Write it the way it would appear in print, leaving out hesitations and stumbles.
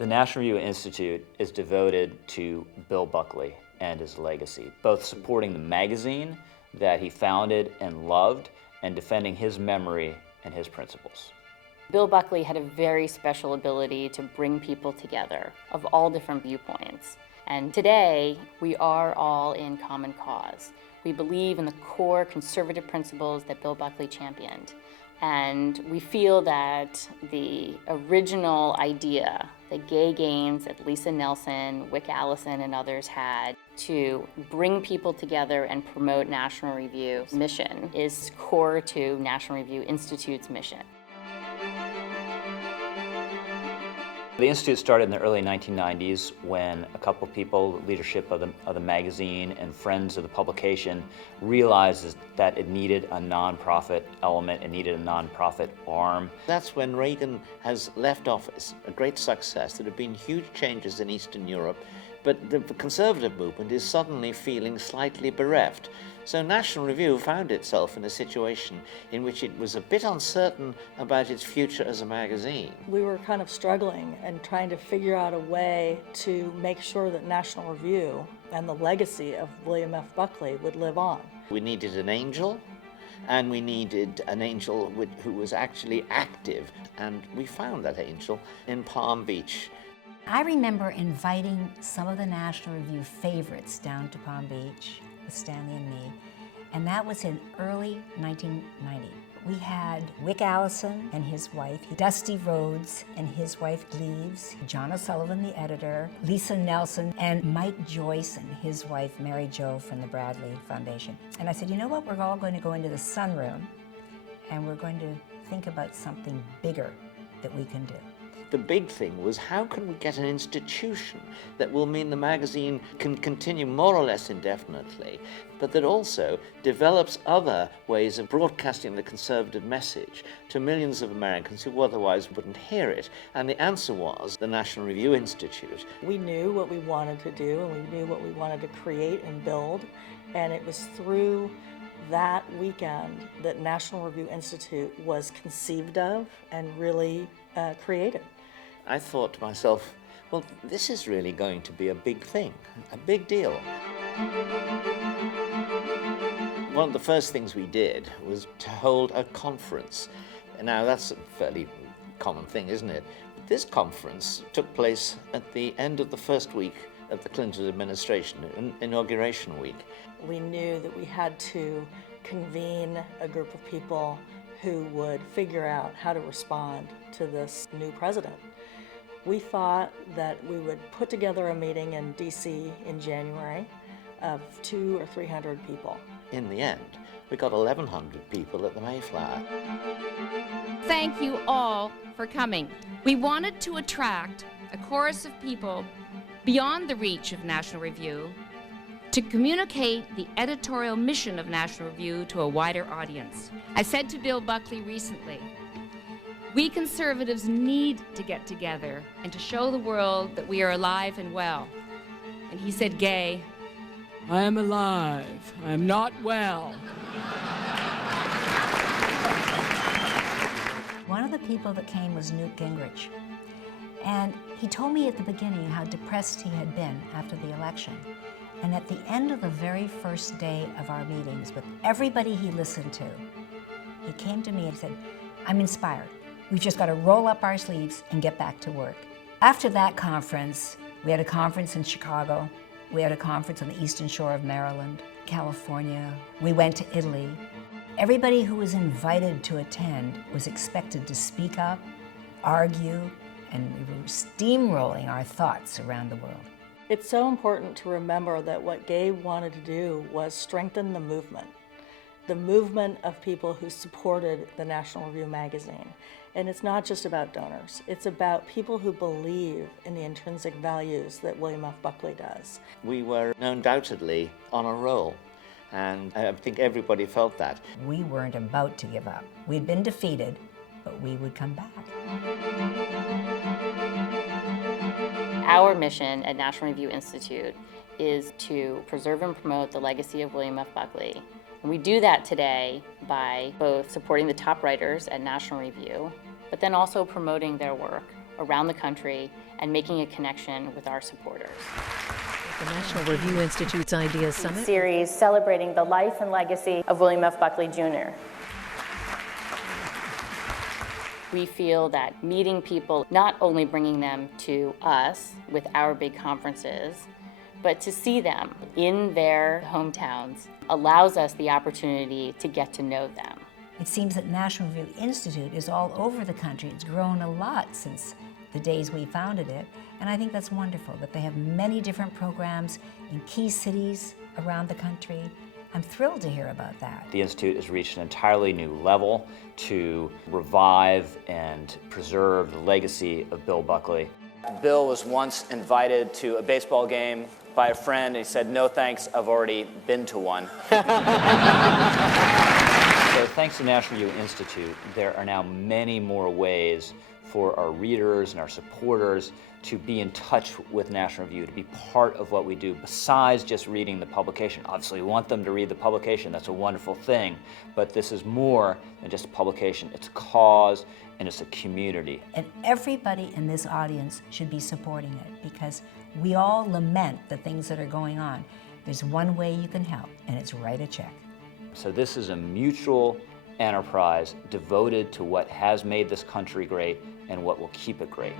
The National Review Institute is devoted to Bill Buckley and his legacy, both supporting the magazine that he founded and loved and defending his memory and his principles. Bill Buckley had a very special ability to bring people together of all different viewpoints. And today, we are all in common cause. We believe in the core conservative principles that Bill Buckley championed. And we feel that the original idea that Gay Gaines, that Lisa Nelson, Wick Allison, and others had to bring people together and promote National Review's mission is core to National Review Institute's mission. The Institute started in the early 1990s when a couple of people, the leadership of the magazine and friends of the publication, realized that it needed a nonprofit element, it needed a nonprofit arm. That's when Reagan has left office, a great success. There have been huge changes in Eastern Europe, but the conservative movement is suddenly feeling slightly bereft. So National Review found itself in a situation in which it was a bit uncertain about its future as a magazine. We were kind of struggling and trying to figure out a way to make sure that National Review and the legacy of William F. Buckley would live on. We needed an angel, and we needed an angel who was actually active, and we found that angel in Palm Beach. I remember inviting some of the National Review favorites down to Palm Beach with Stanley and me, and that was in early 1990. We had Wick Allison and his wife, Dusty Rhodes and his wife Gleaves, John O'Sullivan, the editor, Lisa Nelson, and Mike Joyce and his wife Mary Jo from the Bradley Foundation. And I said, you know what, we're all going to go into the sunroom and we're going to think about something bigger that we can do. The big thing was, how can we get an institution that will mean the magazine can continue more or less indefinitely, but that also develops other ways of broadcasting the conservative message to millions of Americans who otherwise wouldn't hear it? And the answer was the National Review Institute. We knew what we wanted to do and we knew what we wanted to create and build, and it was through that weekend that National Review Institute was conceived of and really created. I thought to myself, well, this is really going to be a big thing, a big deal. One of the first things we did was to hold a conference. Now, that's a fairly common thing, isn't it? But this conference took place at the end of the first week of the Clinton administration, inauguration week. We knew that we had to convene a group of people who would figure out how to respond to this new president. We thought that we would put together a meeting in DC in January of 200 or 300 people. In the end, we got 1,100 people at the Mayflower. Thank you all for coming. We wanted to attract a chorus of people beyond the reach of National Review to communicate the editorial mission of National Review to a wider audience. I said to Bill Buckley recently, we conservatives need to get together and to show the world that we are alive and well. And he said, Gay, I am alive. I am not well. One of the people that came was Newt Gingrich. And he told me at the beginning how depressed he had been after the election. And at the end of the very first day of our meetings, with everybody he listened to, he came to me and said, I'm inspired. We've just got to roll up our sleeves and get back to work. After that conference, we had a conference in Chicago. We had a conference on the Eastern Shore of Maryland, California. We went to Italy. Everybody who was invited to attend was expected to speak up, argue, and we were steamrolling our thoughts around the world. It's so important to remember that what Gay wanted to do was strengthen the movement of people who supported the National Review magazine. And it's not just about donors. It's about people who believe in the intrinsic values that William F. Buckley does. We were undoubtedly on a roll, and I think everybody felt that. We weren't about to give up. We'd been defeated, but we would come back. Our mission at National Review Institute is to preserve and promote the legacy of William F. Buckley. And we do that today by both supporting the top writers at National Review, but then also promoting their work around the country and making a connection with our supporters. The National Review Institute's Ideas Summit. Series celebrating the life and legacy of William F. Buckley Jr. We feel that meeting people, not only bringing them to us with our big conferences, but to see them in their hometowns allows us the opportunity to get to know them. It seems that National Review Institute is all over the country. It's grown a lot since the days we founded it, and I think that's wonderful that they have many different programs in key cities around the country. I'm thrilled to hear about that. The Institute has reached an entirely new level to revive and preserve the legacy of Bill Buckley. Bill was once invited to a baseball game by a friend, and he said, "No thanks, I've already been to one." So thanks to National Review Institute, there are now many more ways for our readers and our supporters to be in touch with National Review, to be part of what we do, besides just reading the publication. Obviously, we want them to read the publication. That's a wonderful thing. But this is more than just a publication. It's a cause, and it's a community. And everybody in this audience should be supporting it, because we all lament the things that are going on. There's one way you can help, and it's write a check. So this is a mutual enterprise devoted to what has made this country great and what will keep it great.